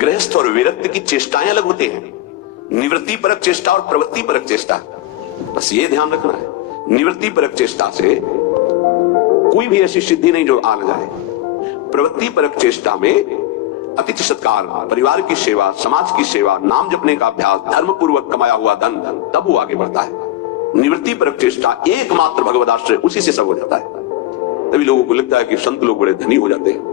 गृहस्थ और विरक्त की चेष्टाएं अलग होती हैं। निवृत्ति परक चेष्टा और प्रवृत्ति परक चेष्टा, बस ये ध्यान रखना है। निवृत्ति परक चेष्टा से कोई भी ऐसी सिद्धि नहीं जो आ न जाए। प्रवृत्ति परक चेष्टा में अतिथि सत्कार, परिवार की सेवा, समाज की सेवा, नाम जपने का अभ्यास, धर्म पूर्वक कमाया हुआ धन, तब वो आगे बढ़ता है। निवृत्ति परक चेष्टा एकमात्र भगवदाश्रय, उसी से सब हो जाता है। तभी लोगों को लगता है कि संत लोग बड़े धनी हो जाते हैं,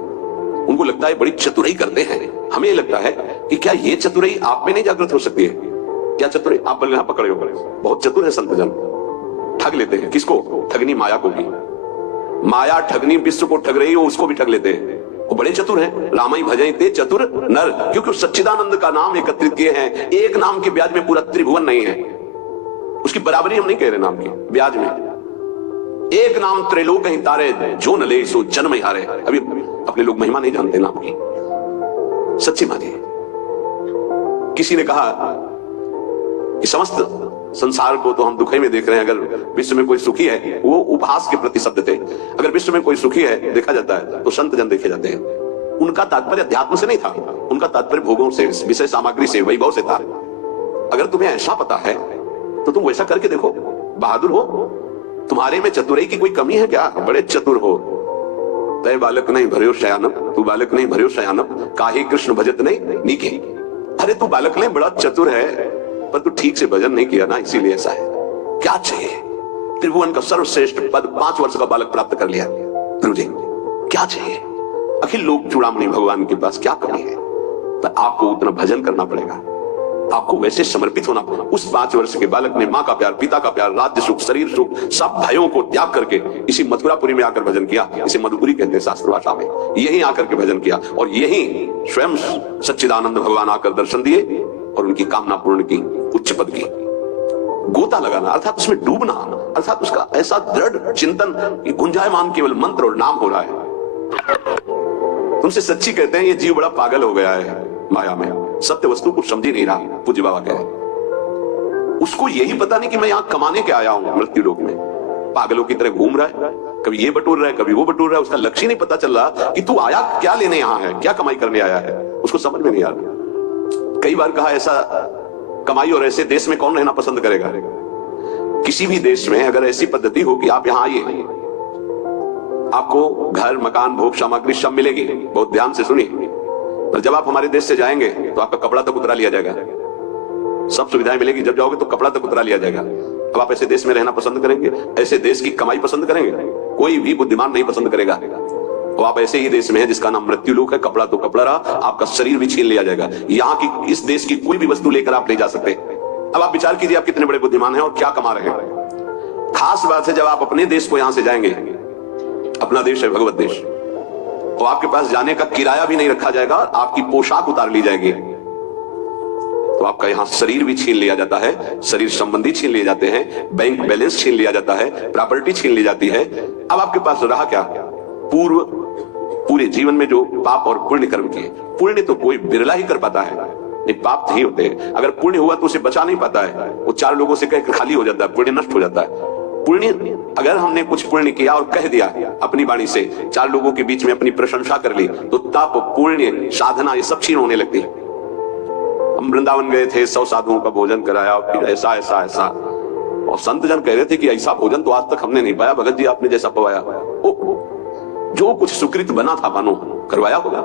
उनको लगता है बड़ी चतुराई करते हैं। हमें लगता है कि क्या ये चतुराई आप में नहीं जागृत हो सकती है? क्या चतुराई आप यहां पकड़े हो? बहुत चतुर है संत जन, ठग लेते हैं। किसको? ठगनी माया को भी। माया ठगनी विश्व को ठग रही हो, उसको भी ठग लेते हैं। वो बड़े चतुर हैं। रामाई भजई ते चतुर नर, क्योंकि सच्चिदानंद का नाम एकत्रित किए हैं। एक नाम के ब्याज में पूरा त्रिभुवन नहीं है, उसकी बराबरी हम नहीं कह रहे नाम की ब्याज में। एक नाम त्रैलोक ही तारे, जो न ले सो जन्म ही हारे। अभी अपने लोग महिमा नहीं जानते नाम की, सच्ची मानिए। किसी ने कहा कि समस्त संसार को तो हम दुखी में देख रहे हैं, अगर विश्व में कोई सुखी है, वो उपहास के प्रति शब्द थे, अगर विश्व में कोई सुखी है देखा जाता है तो संत जन देखे जाते हैं। उनका तात्पर्य अध्यात्म से नहीं था, उनका तात्पर्य भोगों से, विषय सामग्री से, वैभव से था। अगर तुम्हें ऐसा पता है तो तुम वैसा करके देखो, बहादुर हो। तुम्हारे में चतुराई की कोई कमी है क्या? बड़े चतुर हो। तय बालक नहीं भर्यो शयानम, तू बालक नहीं भर्यो शयानम, काहे कृष्ण भजत नहीं नीके। अरे तू बालक नहीं, बड़ा चतुर है, पर तू ठीक से भजन नहीं किया ना, इसीलिए ऐसा है। क्या चाहिए? त्रिभुवन का सर्वश्रेष्ठ पद 5 वर्ष का बालक प्राप्त कर लिया। ध्रुव जी क्या चाहिए? अखिल लोक चूड़ामणि भगवान के पास क्या कमी है? पर आपको उतना भजन करना पड़ेगा, आपको वैसे समर्पित होना पड़ेगा। उस 5 वर्ष के बालक ने मां का प्यार, पिता का प्यार, राज्य सुख, शरीर सुख, सब भयों को त्याग करके इसी मथुरापुरी में आकर भजन किया। इसे मधुपुरी कहते हैं शास्त्र भाषा में। यहीं आकर के भजन किया और यहीं स्वयं सच्चिदानंद भगवान आकर दर्शन दिए और उनकी कामना पूर्ण की, उच्च पद की। गोता लगाना अर्थात उसमें डूबना, अर्थात उसका ऐसा दृढ़ चिंतन कि गुंजायमान केवल मंत्र और नाम हो रहा है। तुमसे सच्ची कहते हैं ये जीव बड़ा पागल हो गया है माया में, सत्य वस्तु को समझ ही नहीं रहा। पूज्य बाबा कहे उसको यही पता नहीं कि मैं यहां कमाने के आया हूं मृत्यु लोक में। पागलों की तरह घूम रहा है, कभी ये बटोर रहा है, कभी वो बटोर रहा है। उसका लक्ष्य नहीं पता चल रहा कि तू आया क्या लेने यहां है, क्या कमाई करने आया है, उसको समझ में नहीं आ रहा। कई बार कहा ऐसा कमाई और ऐसे देश में कौन रहना पसंद करेगा? किसी भी देश में अगर ऐसी पद्धति हो कि आप यहां आइए, आपको घर, मकान, भोग सामग्री सब मिलेगी, बहुत ध्यान से सुनिए। पर जब आप हमारे देश से जाएंगे तो आपका कपड़ा तक उतरा लिया जाएगा, सब सुविधाएं मिलेगी। जब जाओगे तो कपड़ा तक उतरा लिया जाएगा। अब आप ऐसे देश में रहना पसंद करेंगे? ऐसे देश की कमाई पसंद करेंगे? कोई भी बुद्धिमान नहीं पसंद करेगा। और आप ऐसे ही देश में हैं जिसका नाम मृत्यु लोक है। कपड़ा तो कपड़ा रहा, आपका शरीर भी छीन लिया जाएगा। यहाँ की इस देश की कोई भी वस्तु लेकर आप नहीं जा सकते। अब आप विचार कीजिए आप कितने बड़े बुद्धिमान हैं और क्या कमा रहे हैं। खास बात है जब आप अपने देश को यहां से जाएंगे, अपना देश है भगवत देश, तो आपके पास जाने का किराया भी नहीं रखा जाएगा, आपकी पोशाक उतार ली जाएगी। तो आपका यहां शरीर भी छीन लिया जाता है, शरीर संबंधी छीन लिए जाते हैं, बैंक बैलेंस छीन लिया जाता है, प्रॉपर्टी छीन ली जाती है। अब आपके पास रहा क्या? पूरे जीवन में जो पाप और पुण्य कर्म किए। पुण्य तो कोई बिरला ही कर पाता है, नहीं पाप नहीं होते। अगर पुण्य हुआ तो उसे बचा नहीं पाता है, वो 4 लोगों से कहकर खाली हो जाता है, पुण्य नष्ट हो जाता है। पुण्य अगर हमने कुछ पुण्य किया और कह दिया अपनी वाणी से, 4 लोगों के बीच में अपनी प्रशंसा कर ली, तो तप, पुण्य, साधना ये सब क्षीण होने लगती है। हम वृंदावन गए थे, 100 साधुओं का भोजन कराया, फिर ऐसा ऐसा ऐसा, और संत जन कह रहे थे कि ऐसा भोजन तो आज तक हमने नहीं पाया भगत जी, आपने जैसा पवाया। जो कुछ सुकृत बना था मानो करवाया होगा।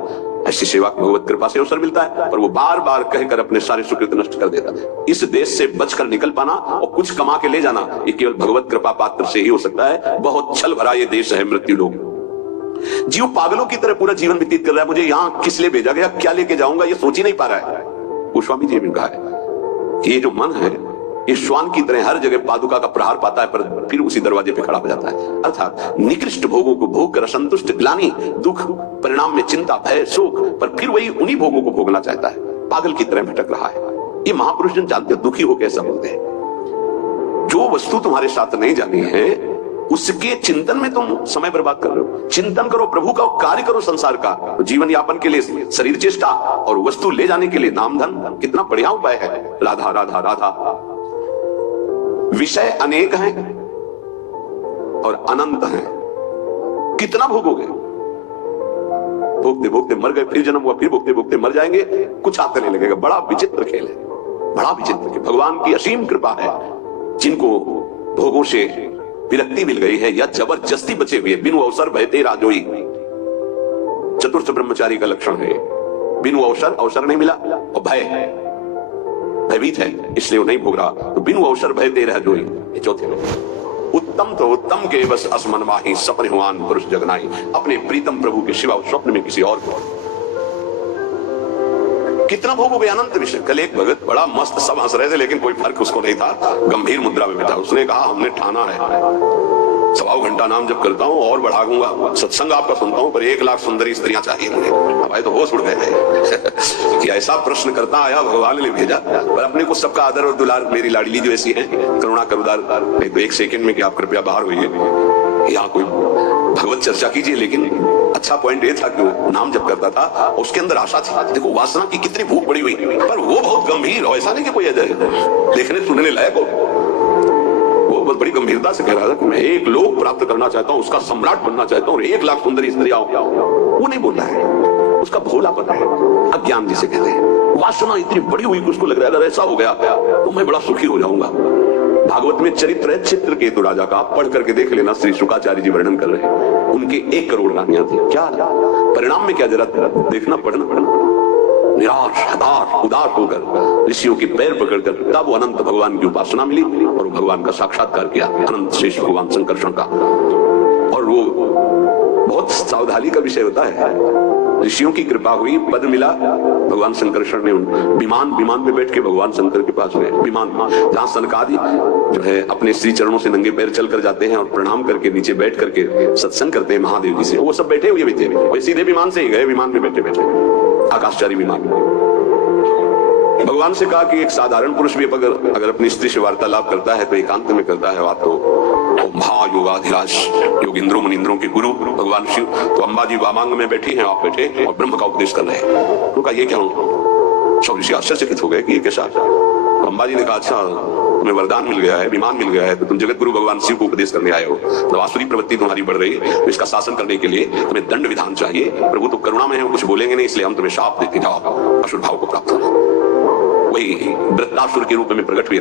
ऐसी सेवा भगवत कृपा से अवसर मिलता है, पर वो बार बार कहकर अपने सारे सुकृत नष्ट कर देता है। इस देश से बचकर निकल पाना और कुछ कमा के ले जाना, ये केवल भगवत कृपा पात्र से ही हो सकता है। बहुत छल भरा ये देश है मृत्यु लोक। जीव पागलों की तरह पूरा जीवन व्यतीत कर रहा है। मुझे यहाँ किस लिए भेजा गया, क्या लेके जाऊंगा, ये सोच ही नहीं पा रहा है। गोस्वामी जी ने कहा है कि ये जो मन है ये श्वान की तरह हर जगह पादुका का प्रहार पाता है, पर फिर उसी दरवाजे पे खड़ा हो जाता है। अर्थात निकृष्ट भोगों को भोग कर असंतुष्ट, ग्लानि, दुख, परिणाम में चिंता, भय, शोक, पर फिर वही उन्हीं भोगों को भोगना चाहता है। पागल की तरह भटक रहा है। ये महापुरुष जन जानते हैं, दुखी हो कैसा बोलते हैं। जो वस्तु तुम्हारे साथ नहीं जानी है उसके चिंतन में तुम समय बर्बाद कर रहे हो। चिंतन करो, प्रभु का कार्य करो संसार का। तो जीवन यापन के लिए शरीर चेष्टा और वस्तु ले जाने के लिए नाम धन, कितना बढ़िया उपाय है। राधा राधा राधा। विषय अनेक हैं और अनंत हैं, कितना भोगोगे? भोगते भोगते मर गए, फिर जन्म हुआ, फिर भोगते भोगते मर जाएंगे, कुछ हाथ नहीं लगेगा। बड़ा विचित्र खेल है, बड़ा विचित्र खेल। भगवान की असीम कृपा है, जिनको भोगों से विरक्ति मिल गई है या जबरदस्ती बचे हुए, बिनु अवसर भयते राजोई, चतुर्थ ब्रह्मचारी का लक्षण है। बिनु अवसर, अवसर नहीं मिला, और भयभीत है इसलिए वो नहीं भोग रहा, तो बिनु अवसर भयते राजोई, ये चौथे लोग। उत्तम तो उत्तम के बस असमनवाही, सपने हुआन पुरुष जगनाई, अपने प्रीतम प्रभु के सिवा स्वप्न में किसी और को। कितना भोगोगे, अनंत विषय। कल एक भगत बड़ा मस्त, सब हंस रहे थे लेकिन कोई फर्क उसको नहीं था, गंभीर मुद्रा में बैठा। उसने कहा हमने ठाना है 1.25 घंटा नाम जब करता हूँ और बढ़ाऊंगा, सत्संग आपका सुनता हूँ, पर 1 लाख सुंदरी स्त्रियां चाहिए मुझे। हमारे तो होश उड़ गए थे कि ऐसा प्रश्न करता आया, भगवान ने भेजा। पर अपने को सबका आदर और दुलार, मेरी लाडली जो ऐसी है, करुणा करुदार, नहीं तो 1 सेकंड में कि आप कृपया बाहर होइए, यहाँ कोई भगवत चर्चा कीजिए। लेकिन अच्छा पॉइंट ये था कि वो नाम जब करता था उसके अंदर आशा थी। देखो वासना की कितनी भूख बड़ी हुई, पर वो बहुत गंभीर, ऐसा नहीं कि कोई देखने सुनने लायक हो, वो बहुत बड़ी गंभीरता से कह रहा था कि मैं 1 लोक प्राप्त करना चाहता हूँ, उसका सम्राट बनना चाहता हूँ, और 1 लाख सुंदरी स्त्रियां। वो नहीं बोल रहा है, उसका भोलापन है, अज्ञान जिसे कहते हैं। वासना इतनी बड़ी हुई कि उसको लग रहा है अगर ऐसा हो गया तो मैं बड़ा सुखी हो जाऊंगा। भागवत में चरित्र है चित्रकेतु राजा का, पढ़ करके देख लेना, श्री शुकाचार्य जी वर्णन कर रहे हैं। उनके 1 करोड़ रानियां थी। क्या परिणाम में क्या जरा देखना, पढ़ना। निराश, हताश, उदास होकर ऋषियों के पैर पकड़कर तब वो अनंत भगवान की उपासना मिली और भगवान का साक्षात्कार किया, अनंत शेष भगवान संकर्षण का। और वो बहुत सावधानी का विषय होता है। ऋषियों की कृपा हुई, पद मिला, भगवान संकर्षण ने विमान में बैठ के भगवान शंकर के पास गए। विमान जहां सनकादि जो है अपने श्री चरणों से नंगे पैर चल कर जाते हैं और प्रणाम करके नीचे बैठ करके सत्संग करते हैं महादेव जी से, वो सब बैठे हुए भी थे। वो सीधे विमान से ही गए, विमान में बैठे आकाशचारी विमान में। भगवान से कहा कि एक साधारण पुरुष भी अगर अपनी स्त्री से वार्तालाप करता है तो एकांत में करता है। आप तो महायोगाधिराज योगिंद्रों मुनिंद्रों के गुरु भगवान शिव, तो अंबा जी वामांग में बैठी हैं, आप बैठे और ब्रह्म का उपदेश कर रहे हैं। उनका ये क्या हूँ, सब ऋषि आश्चर्यचकित हो गए कि ये कैसा। अंबा जी ने कहा अच्छा तुम्हें वरदान मिल गया है, विमान मिल गया है, तो तुम जगत गुरु भगवान शिव को उपदेश करने आए हो। तो आसुरी प्रवृत्ति तुम्हारी बढ़ रही है, तो इसका शासन करने के लिए तुम्हें दंड विधान चाहिए। प्रभु तो करुणा में है, कुछ बोलेंगे नहीं, इसलिए हम तुम्हें शाप देते, जाओ असुर भाव को प्राप्त करो। वही वृत्तासुर के रूप में प्रकट हुए।